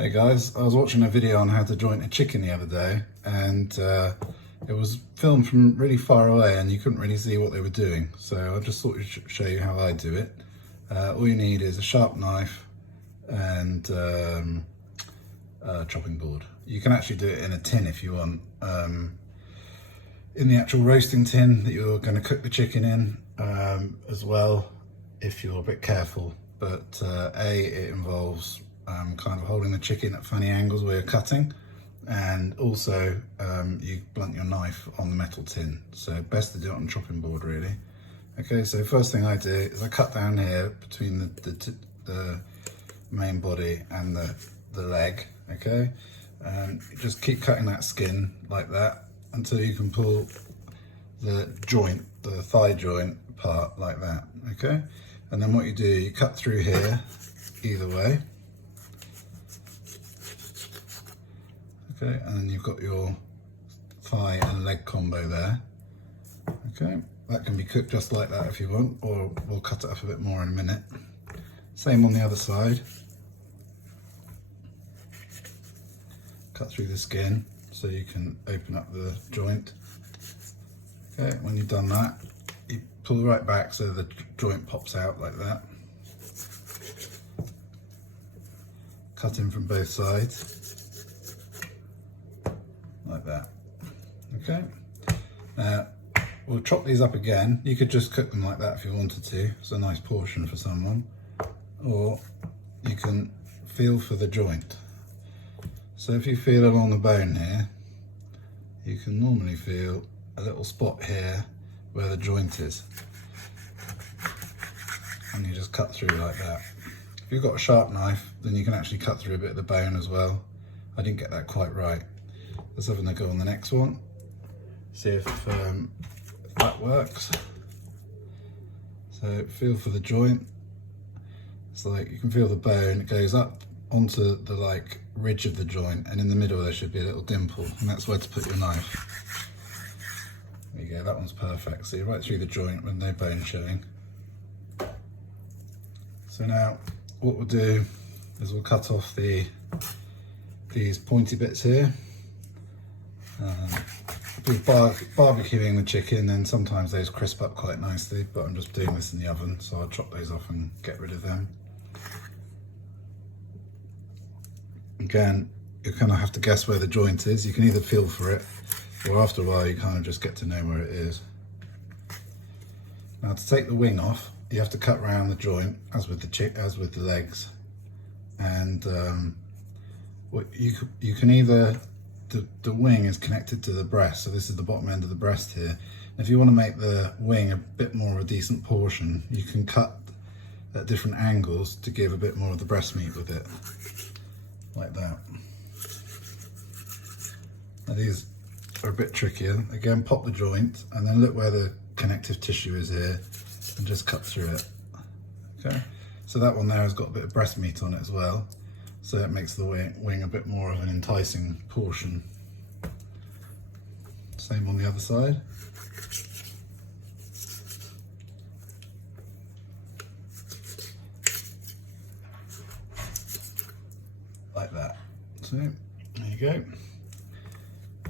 Hey guys, I was watching a video on how to joint a chicken the other day, and it was filmed from really far away and you couldn't really see what they were doing. So I just thought I'd show you how I do it. All you need is a sharp knife and a chopping board. You can actually do it in a tin if you want. In the actual roasting tin that you're going to cook the chicken in as well, if you're a bit careful. But it involves kind of holding the chicken at funny angles where you're cutting, and also you blunt your knife on the metal tin, so best to do it on a chopping board really. Okay, so first thing I do is I cut down here between the main body and the leg. Okay, and just keep cutting that skin like that until you can pull the joint, the thigh joint apart like that. Okay, and then what you do, you cut through here either way. Okay, and then you've got your thigh and leg combo there. Okay, that can be cooked just like that if you want, or we'll cut it up a bit more in a minute. Same on the other side. Cut through the skin so you can open up the joint. Okay, when you've done that, you pull right back so the joint pops out like that. Cut in from both sides. Like that. Okay, now we'll chop these up again. You could just cook them like that if you wanted to. It's a nice portion for someone. Or you can feel for the joint. So if you feel along the bone here, you can normally feel a little spot here where the joint is, and you just cut through like that. If you've got a sharp knife, then you can actually cut through a bit of the bone as well. I didn't get that quite right. Let's have a go on the next one, see if that works. So feel for the joint. It's like you can feel the bone, it goes up onto the like ridge of the joint, and in the middle there should be a little dimple, and that's where to put your knife. There you go, that one's perfect. So you're right through the joint with no bone showing. So now what we'll do is we'll cut off these pointy bits here. With barbecuing the chicken, then sometimes those crisp up quite nicely, but I'm just doing this in the oven, so I'll chop those off and get rid of them. Again, you kind of have to guess where the joint is. You can either feel for it, or after a while you kind of just get to know where it is. Now to take the wing off, you have to cut around the joint as with the legs, and you can either the wing is connected to the breast, so this is the bottom end of the breast here. And if you want to make the wing a bit more of a decent portion, you can cut at different angles to give a bit more of the breast meat with it, like that. Now these are a bit trickier. Again, pop the joint and then look where the connective tissue is here and just cut through it. Okay, so that one there has got a bit of breast meat on it as well, so it makes the wing a bit more of an enticing portion. Same on the other side. Like that. So there you go.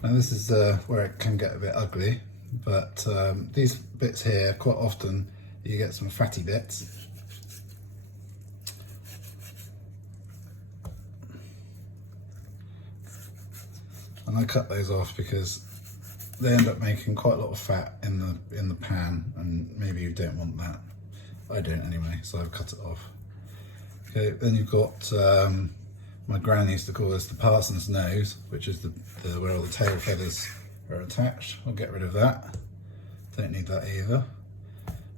Now this is where it can get a bit ugly, but these bits here, quite often you get some fatty bits. And I cut those off because they end up making quite a lot of fat in the pan, and maybe you don't want that. I don't anyway, so I've cut it off. Okay, then you've got my gran used to call this the parson's nose, which is where all the tail feathers are attached. I'll get rid of that. Don't need that either.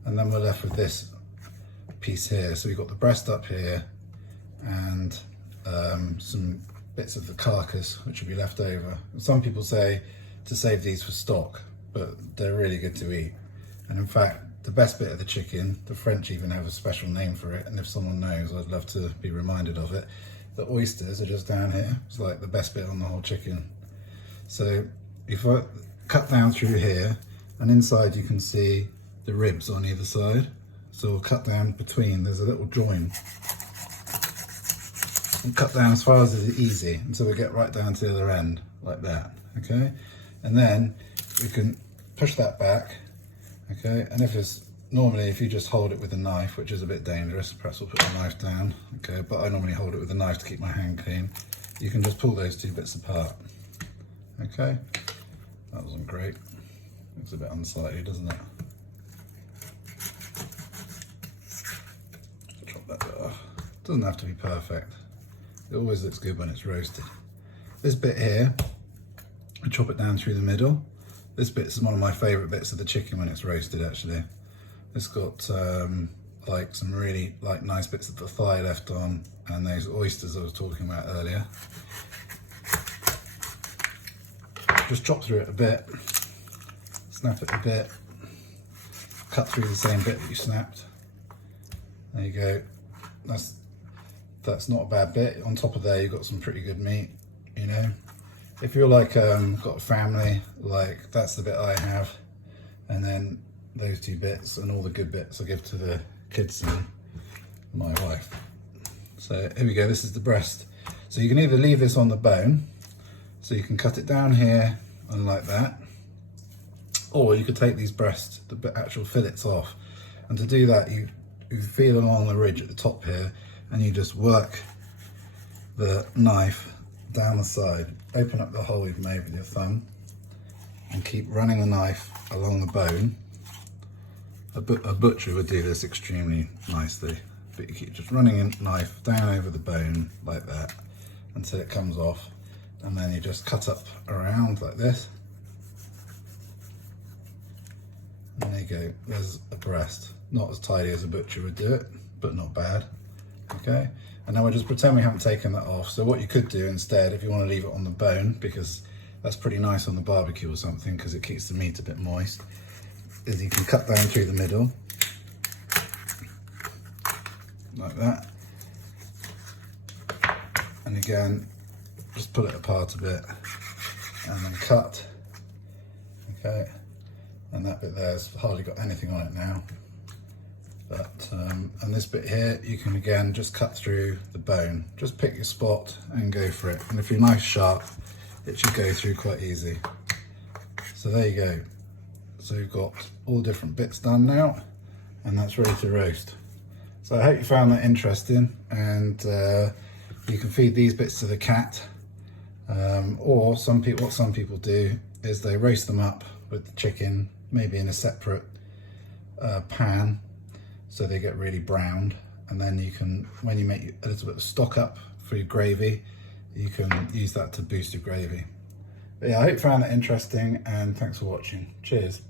And then we're left with this piece here. So we've got the breast up here and some bits of the carcass which will be left over. Some people say to save these for stock, but they're really good to eat. And in fact, the best bit of the chicken, the French even have a special name for it, and if someone knows, I'd love to be reminded of it. The oysters are just down here. It's like the best bit on the whole chicken. So if I cut down through here, and inside you can see the ribs on either side. So we'll cut down between, there's a little join. and cut down as far as is easy until we get right down to the other end, like that, okay? And then we can push that back, okay? And normally if you just hold it with a knife, which is a bit dangerous, perhaps we'll put the knife down, okay? But I normally hold it with a knife to keep my hand clean. You can just pull those two bits apart, okay? That wasn't great. Looks a bit unsightly, doesn't it? Chop that bit off. Doesn't have to be perfect. It always looks good when it's roasted. This bit here, I chop it down through the middle. This bit's one of my favourite bits of the chicken when it's roasted, actually. It's got like some really nice bits of the thigh left on, and those oysters I was talking about earlier. Just chop through it a bit, snap it a bit, cut through the same bit that you snapped. There you go. That's not a bad bit. On top of there, you've got some pretty good meat, you know. If you're like got a family, like that's the bit I have, and then those two bits and all the good bits I give to the kids and my wife. So here we go. This is the breast. So you can either leave this on the bone, so you can cut it down here and like that, or you could take these breasts, the actual fillets off, and to do that you feel along the ridge at the top here, and you just work the knife down the side, open up the hole you've made with your thumb, and keep running the knife along the bone. A butcher would do this extremely nicely, but you keep just running a knife down over the bone like that until it comes off, and then you just cut up around like this. And there you go, there's a breast. Not as tidy as a butcher would do it, but not bad. Okay, and now we'll just pretend we haven't taken that off. So what you could do instead, if you want to leave it on the bone, because that's pretty nice on the barbecue or something, because it keeps the meat a bit moist, is you can cut down through the middle, like that. And again, just pull it apart a bit, and then cut, okay? And that bit there's hardly got anything on it now. But, and this bit here, you can again just cut through the bone. Just pick your spot and go for it. And if your knife's sharp, it should go through quite easy. So there you go. So you've got all different bits done now, and that's ready to roast. So I hope you found that interesting, and you can feed these bits to the cat, or what some people do is they roast them up with the chicken, maybe in a separate pan, so they get really browned, and then you can, when you make a little bit of stock up for your gravy, you can use that to boost your gravy. But yeah, I hope you found that interesting, and thanks for watching. Cheers.